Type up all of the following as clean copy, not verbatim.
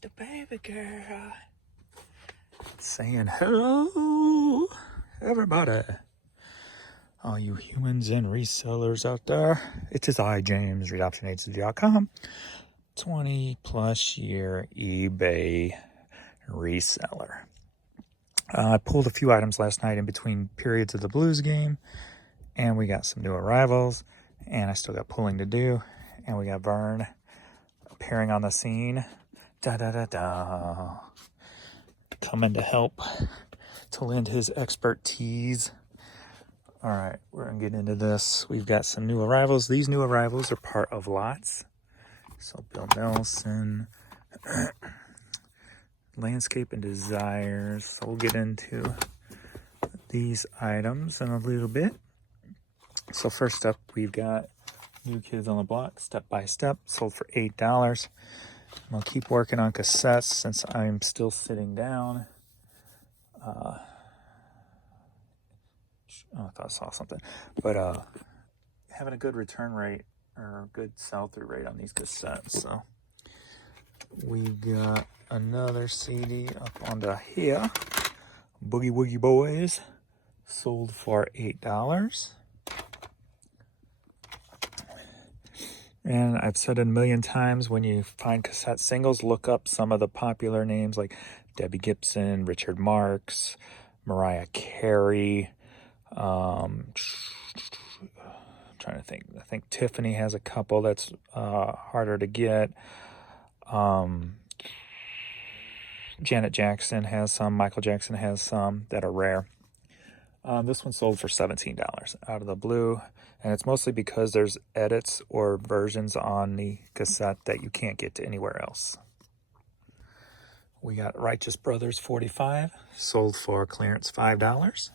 The baby girl saying hello, everybody. All you humans and resellers out there. It is I, James, redoption.com. 20 plus year eBay reseller. I pulled a few items last night in between periods of the Blues game, and we got some new arrivals, and I still got pulling to do, and we got Vern appearing on the scene. Da-da-da-da. Coming to help, to lend his expertise. All right, we're going to get into this. We've got some new arrivals. These new arrivals are part of lots. So Bill Nelson, Landscape and Desires. So we'll get into these items in a little bit. So first up, we've got New Kids on the Block, Step by Step, sold for $8. I'm going to keep working on cassettes since I'm still sitting down. I thought I saw something. But having a good return rate or a good sell-through rate on these cassettes. So we've got another CD up onto here. Boogie Woogie Boys, sold for $8. And I've said it a million times, when you find cassette singles, look up some of the popular names like Debbie Gibson, Richard Marx, Mariah Carey. I'm trying to think. I think Tiffany has a couple that's harder to get. Janet Jackson has some. Michael Jackson has some that are rare. This one sold for $17 out of the blue, and it's mostly because there's edits or versions on the cassette that you can't get to anywhere else. We got Righteous Brothers 45, sold for clearance $5.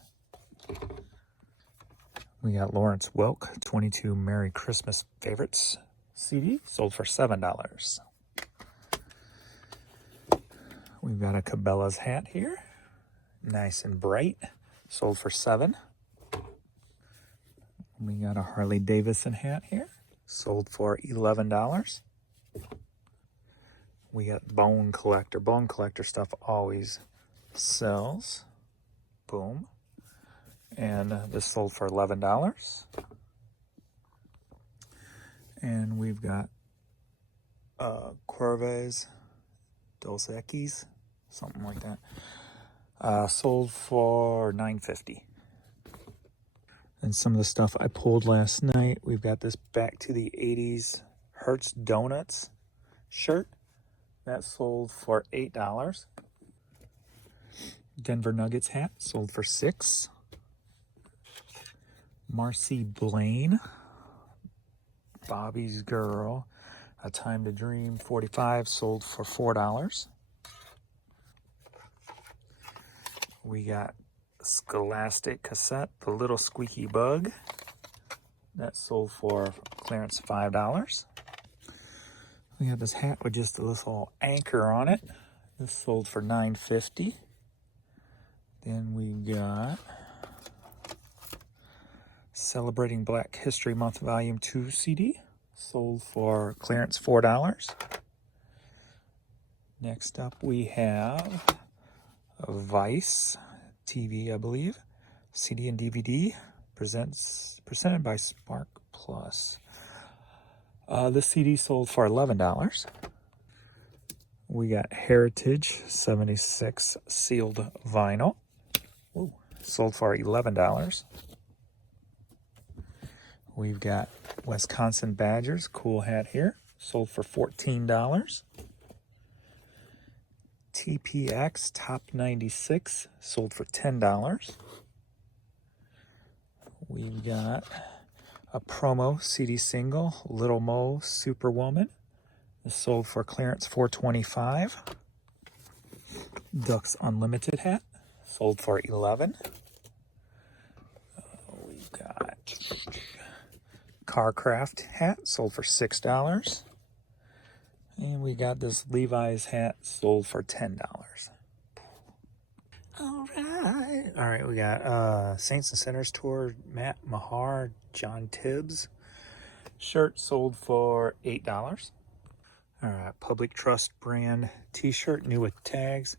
We got Lawrence Welk 22 Merry Christmas Favorites CD, sold for $7. We've got a Cabela's hat here, nice and bright, sold for $7. We got a Harley Davidson hat here, sold for $11. We got Bone Collector. Bone Collector stuff always sells. Boom. And this sold for $11. And we've got Corvez Dos Equis, something like that. Sold for $9.50. And some of the stuff I pulled last night, we've got this Back to the 80s Hertz Donuts shirt. That sold for $8. Denver Nuggets hat sold for $6. Marcy Blaine, Bobby's Girl, A Time to Dream 45, sold for $4. We got Scholastic cassette, The Little Squeaky Bug. That sold for clearance $5. We have this hat with just a little anchor on it. This sold for $9.50. Then we got Celebrating Black History Month Volume 2 CD, sold for clearance $4. Next up we have Vice TV, I believe, CD and DVD, presented by Spark Plus. This CD sold for $11. We got Heritage 76 sealed vinyl. Ooh, sold for $11. We've got Wisconsin Badgers, cool hat here, sold for $14. TPX Top 96, sold for $10. We've got a promo CD single, Little Mo Superwoman. This sold for clearance $4.25. Ducks Unlimited hat, sold for $11. We've got Carcraft hat, sold for $6. And we got this Levi's hat, sold for $10. All right, we got Saints and Sinners Tour, Matt Mahar, John Tibbs shirt, sold for $8. All right, Public Trust brand t-shirt, new with tags.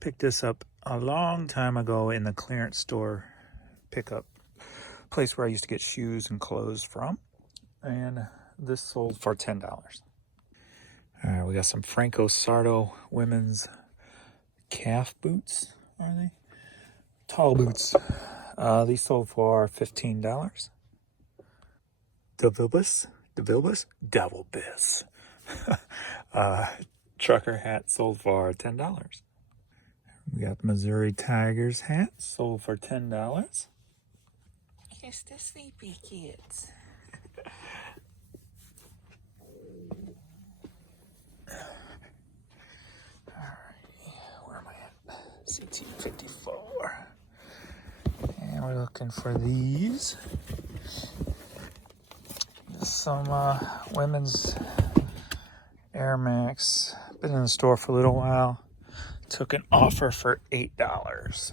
Picked this up a long time ago in the clearance store pickup place where I used to get shoes and clothes from. And this sold for $10. All right, we got some Franco Sardo women's calf boots, are they? Tall boots. These sold for $15. Devil Biss. Trucker hat sold for $10. We got Missouri Tigers hat sold for $10. Kiss the sleepy kids. Where am I at? CT54. And we're looking for these. Some women's Air Max. Been in the store for a little while. Took an offer for $8.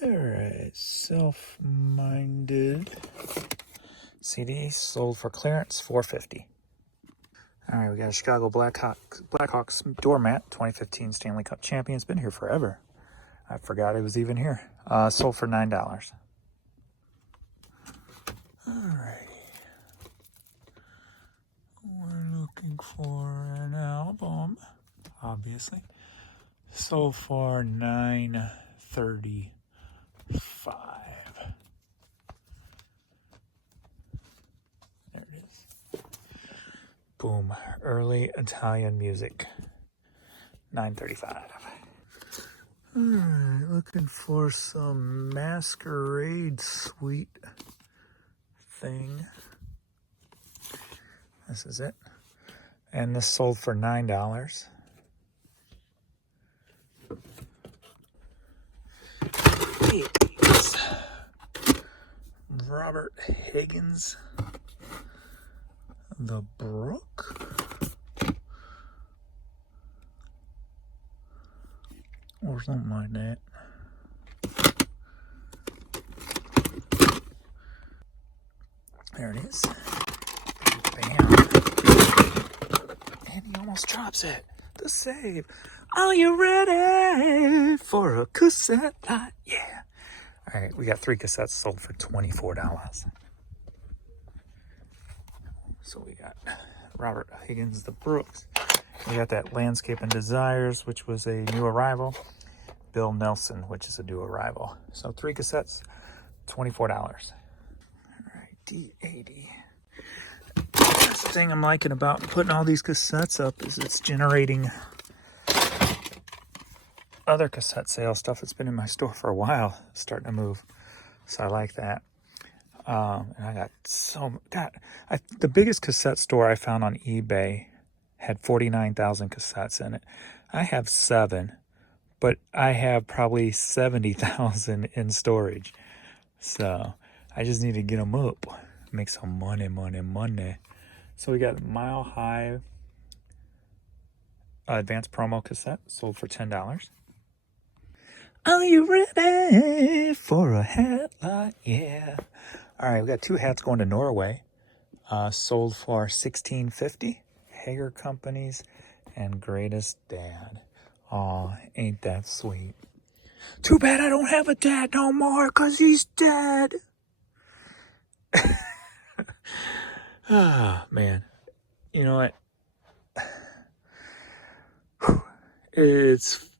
Alright, Self-Minded CD sold for clearance, $4.50. Alright, we got a Chicago Blackhawks doormat, 2015 Stanley Cup champion. It's been here forever. I forgot it was even here. Sold for $9. Alright. We're looking for an album, obviously. Sold for $9.35. There it is. Boom. Early Italian music. $9.35. Alright, looking for some Masquerade Suite thing. This is it. And this sold for $9. It's Robert Higgins, The Brook, or something like that. There it is. Bam. And he almost drops it. The save. Are you ready for a cassette light? Yeah. All right, we got 3 cassettes sold for $24. So we got Robert Higgins, The Brooks. We got that Landscape and Desires, which was a new arrival. Bill Nelson, which is a new arrival. So 3 cassettes, $24. All right, D80. The thing I'm liking about putting all these cassettes up is it's generating other cassette sale stuff that's been in my store for a while, starting to move. So I like that. And I got the biggest cassette store I found on eBay had 49,000 cassettes in it. I have 7, but I have probably 70,000 in storage. So I just need to get them up, make some money. So we got Mile High advanced promo cassette sold for $10. Are you ready for a hat light? Yeah. All right, we got 2 hats going to Norway. Sold for $16.50. Hager Companies and Greatest Dad. Aw, ain't that sweet. Too bad I don't have a dad no more, 'cause he's dead. Ah, man. You know what? It's,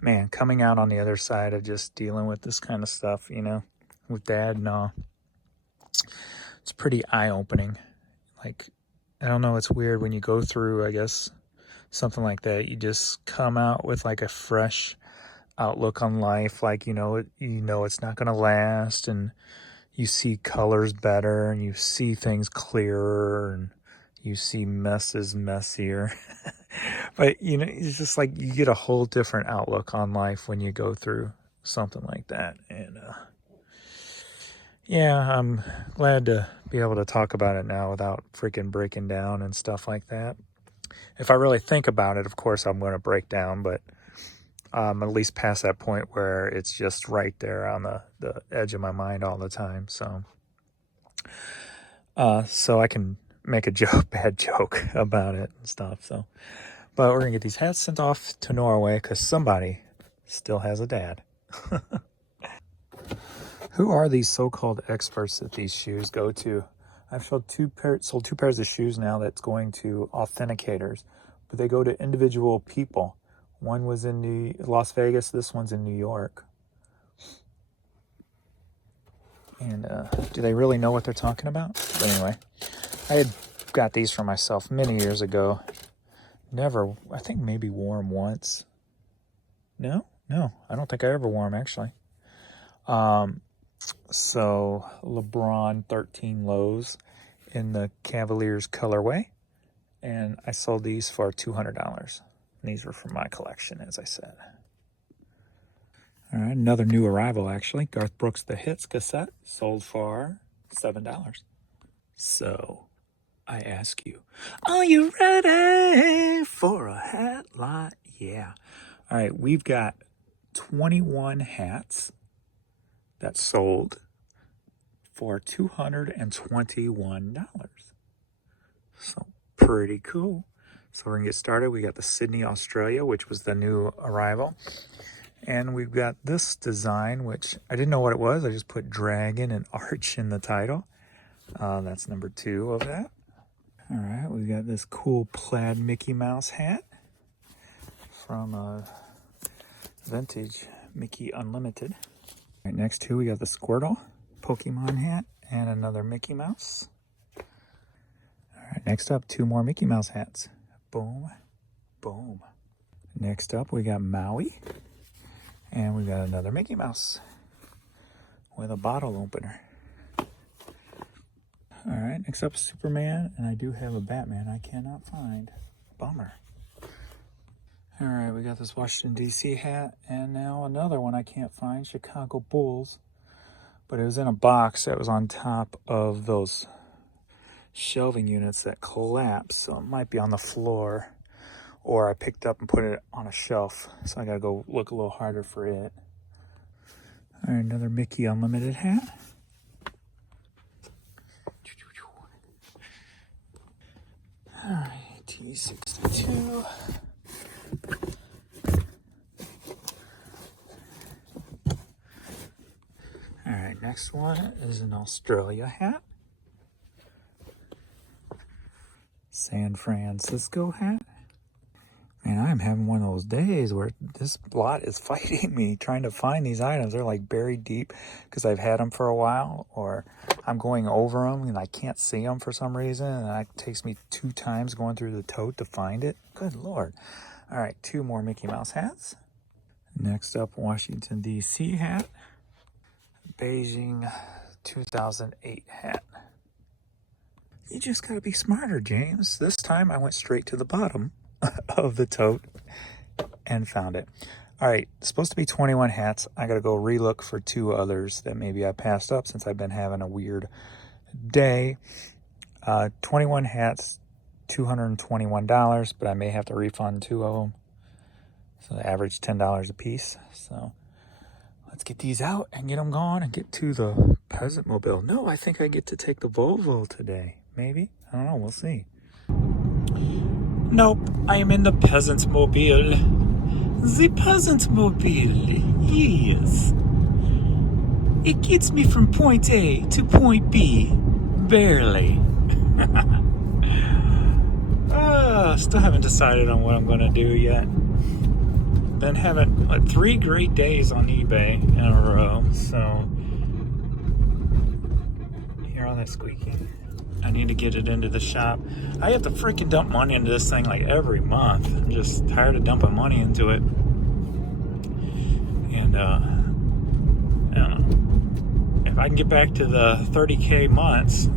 man, coming out on the other side of just dealing with this kind of stuff, you know, with Dad and all. It's pretty eye-opening. Like, I don't know, it's weird when you go through, I guess, something like that. You just come out with like a fresh outlook on life. Like, you know it's not going to last, and you see colors better, and you see things clearer, and you see messes messier. But, you know, it's just like you get a whole different outlook on life when you go through something like that. And, yeah, I'm glad to be able to talk about it now without freaking breaking down and stuff like that. If I really think about it, of course, I'm going to break down, but I'm at least past that point where it's just right there on the edge of my mind all the time. So, so I can make a bad joke about it and stuff. So, but we're gonna get these hats sent off to Norway because somebody still has a dad. Who are these so-called experts that these shoes go to? I've sold two pairs of shoes now that's going to authenticators, but they go to individual people. One was in Las Vegas, this one's in New York. And do they really know what they're talking about? But anyway, I had got these for myself many years ago. Never, I think maybe wore them once. No, I don't think I ever wore them actually. So LeBron 13 lows in the Cavaliers colorway. And I sold these for $200. And these were from my collection, as I said. All right, another new arrival, actually. Garth Brooks' The Hits cassette, sold for $7. So, I ask you, are you ready for a hat lot? Yeah. All right, we've got 21 hats that sold for $221. So, pretty cool. So, we're going to get started. We got the Sydney, Australia, which was the new arrival. And we've got this design, which I didn't know what it was. I just put dragon and arch in the title. That's number 2 of that. All right, we've got this cool plaid Mickey Mouse hat from vintage Mickey Unlimited. All right, next 2, we got the Squirtle Pokemon hat and another Mickey Mouse. All right, next up, 2 more Mickey Mouse hats. Boom, boom. Next up, we got Maui. And we got another Mickey Mouse with a bottle opener. All right, next up Superman, and I do have a Batman I cannot find. Bummer. All right, we got this Washington, D.C. hat, and now another one I can't find, Chicago Bulls. But it was in a box that was on top of those shelving units that collapse, so it might be on the floor. Or I picked up and put it on a shelf, so I gotta go look a little harder for it. All right, another Mickey Unlimited hat. All right, T62. All right, next one is an Australia hat. San Francisco hat. Man, I'm having one of those days where this lot is fighting me trying to find these items. They're like buried deep because I've had them for a while, or I'm going over them and I can't see them for some reason, and it takes me 2 times going through the tote to find it. Good Lord. All right, 2 more Mickey Mouse hats. Next up, Washington, D.C. hat. Beijing 2008 hat. You just got to be smarter, James. This time I went straight to the bottom of the tote and found it. All right, it's supposed to be 21 hats. I gotta go relook for 2 others that maybe I passed up since I've been having a weird day. 21 hats, $221, but I may have to refund 2 of them. So the average $10 a piece. So let's get these out and get them gone and get to the Peasant Mobile. No, I think I get to take the Volvo today. Maybe? I don't know, we'll see. Nope, I am in the Peasant's Mobile. The Peasant's Mobile, yes. It gets me from point A to point B, barely. Still haven't decided on what I'm going to do yet. Been having like 3 great days on eBay in a row, so... Hear all that squeaking? I need to get it into the shop. I have to freaking dump money into this thing like every month. I'm just tired of dumping money into it. And, I don't know. If I can get back to the 30K months,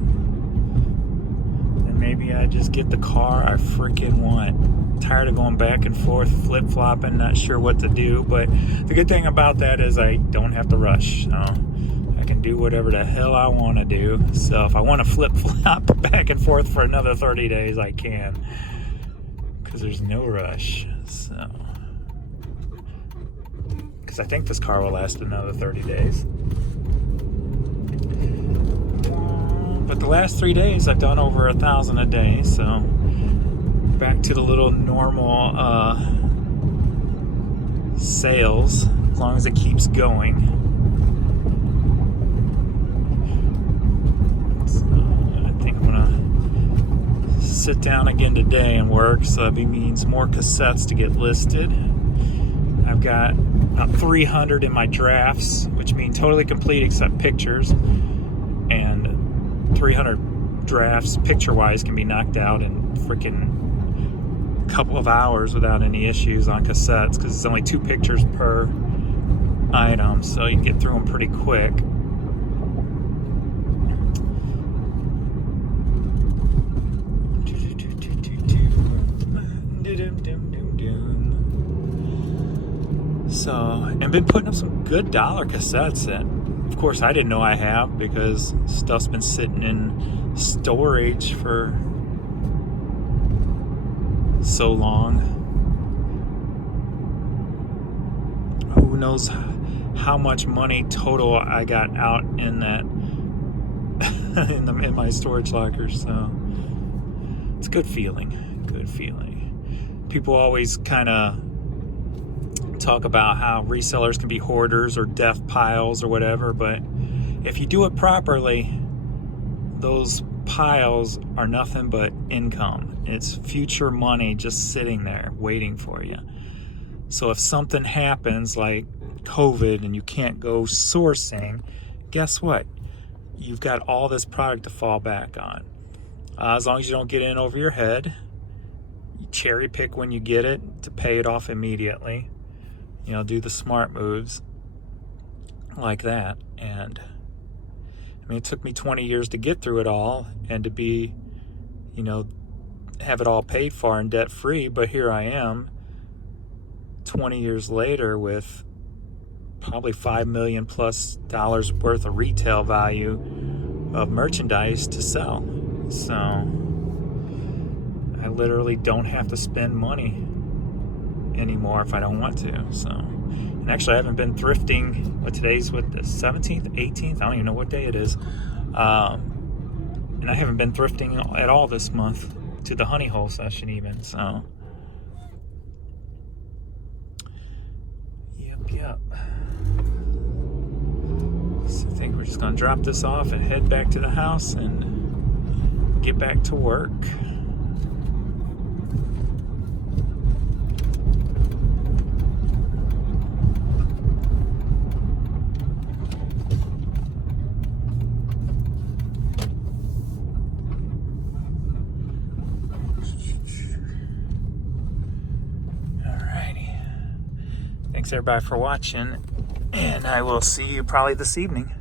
then maybe I just get the car I freaking want. Tired of going back and forth, flip-flopping, not sure what to do. But the good thing about that is I don't have to rush. So I can do whatever the hell I want to do. So if I want to flip-flop back and forth for another 30 days, I can. Because there's no rush. So, because I think this car will last another 30 days. But the last 3 days I've done over 1,000 a day, so back to the little normal sales, as long as it keeps going. So I think I'm gonna sit down again today and work, so that means more cassettes to get listed. I've got about 300 in my drafts, which mean totally complete except pictures, and 300 drafts picture-wise can be knocked out in freaking couple of hours without any issues on cassettes, because it's only 2 pictures per item, so you can get through them pretty quick. So, and been putting up some good dollar cassettes that, of course, I didn't know I have, because stuff's been sitting in storage for so long. Who knows how much money total I got out in that in my storage lockers. So it's a good feeling. Good feeling. People always kind of talk about how resellers can be hoarders or death piles or whatever, but if you do it properly, those piles are nothing but income. It's future money just sitting there waiting for you. So if something happens like COVID and you can't go sourcing, guess what? You've got all this product to fall back on. As long as you don't get in over your head, you cherry pick when you get it to pay it off immediately. You know, do the smart moves like that. And I mean, it took me 20 years to get through it all and to be, you know, have it all paid for and debt free. But here I am 20 years later with probably $5 million plus worth of retail value of merchandise to sell. So I literally don't have to spend money anymore if I don't want to. So, and actually I haven't been thrifting. Today's the 17th, 18th, I don't even know what day it is, and I haven't been thrifting at all this month, to the honey hole session even. So yep. So I think we're just gonna drop this off and head back to the house and get back to work. Thanks everybody for watching, and I will see you probably this evening.